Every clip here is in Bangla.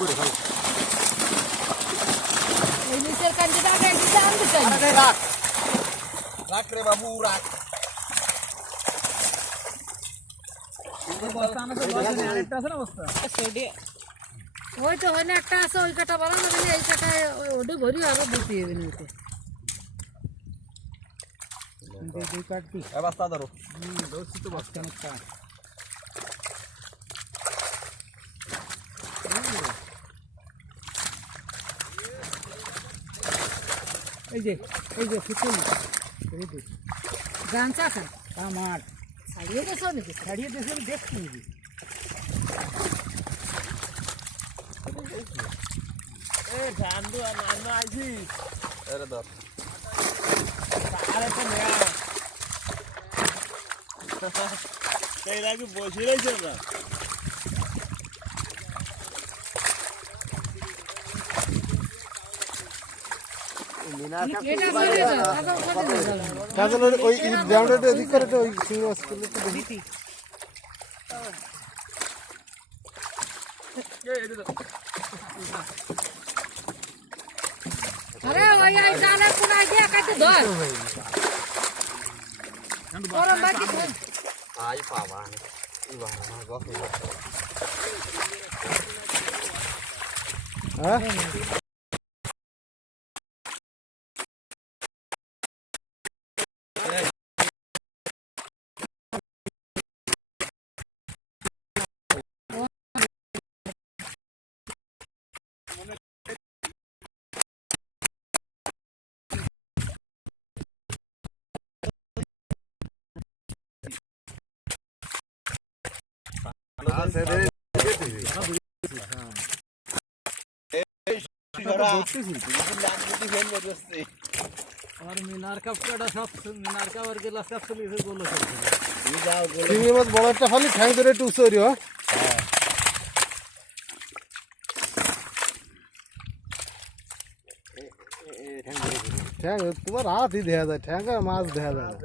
করে ভাই এই নিচের কান্দিটা আগে দিতে আনতে চাই আরে রাখ রাখ রে বাবু রাখ বস্তা আনা তো বস্তা আরেকটা আছে না বস্তা সেডি ওই তো হয় না একটা আছে ওই কাটা বলা না এই কাটা ওডি ভরি আরো দিতে হবে নিতে দুই কাটবি এ বস্তা ধরো ধরছি তো বস্তা একটা এই যে ফুটল এই যে গান চাষা আমার ছাড়িয়ে গেছো নাকি ছাড়িয়ে দিয়েছে আমি দেখছি নাকি এ ধান্দু আর নানা আইছি এরে ধর আরে তো নেয়া সেই রাগে বসে রইছে না এটা বলে দাও আগা করে দাও কাজলের ওই গ্রাউন্ডের এদিক করে তো ওই সিঙ্গল স্কুলে তো দেখি আরে ওই আই জালে কোনা গিয়া কাটে ধর গরম বাকি ধর আই পাবা ই বাবা না গফ হ্যাঁ আর মিনার কাপ কাটা সব মিনার কাপ আর গেলা সব চলে এসে গোল হচ্ছে চিংড়ি মাছ বড় একটা ফালি ঠ্যাং ধরে একটু উঁচু হরিও ঠ্যাং তোমার হাতই দেখা যায় ঠ্যাং আর মাছ দেখা যায় না।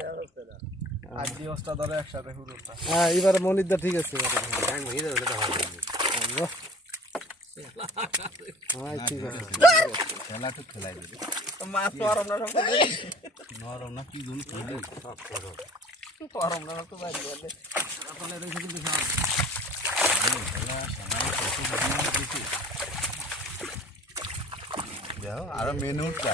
আর দিওসটা ধরে একসাথে হুরুটা হ্যাঁ এবার মনিরদা ঠিক আছে হ্যাঁ হই যাবে এটা ভালো হ্যাঁ ঠিক আছে খেলা তো খেলাই দিবে মাছ তো আর আমরা সব নরম না কি জন্য খেলি সব করো তো আর আমরা তো বাইরে গেলে আসলে রেখে কিন্তু সব খেলা সময় কত দিন দিছি যাও আর মেনুটা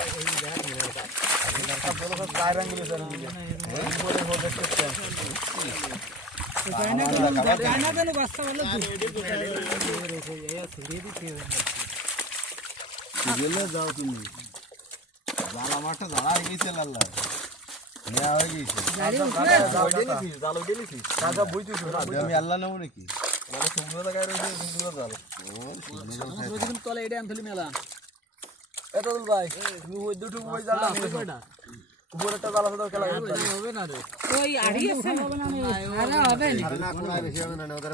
যাও তুমি জাল আমারটা জ্বালা হয়ে গেছে লাল্লা নেওয়া হয়ে গেছে আমি আল্লাহ নেবো নাকি শুকনো জায়গায় রয়েছে শুকনো জাল তলে এটা আনলি মেলা এত ভাই তুমি ওই দুটো ওই জাল উপরে একটা জাল আছে তো খেলা হবে না রে ওই আড়ি আছে হবে না আরে হবে না না কোনায় বেশি হবে না ওদের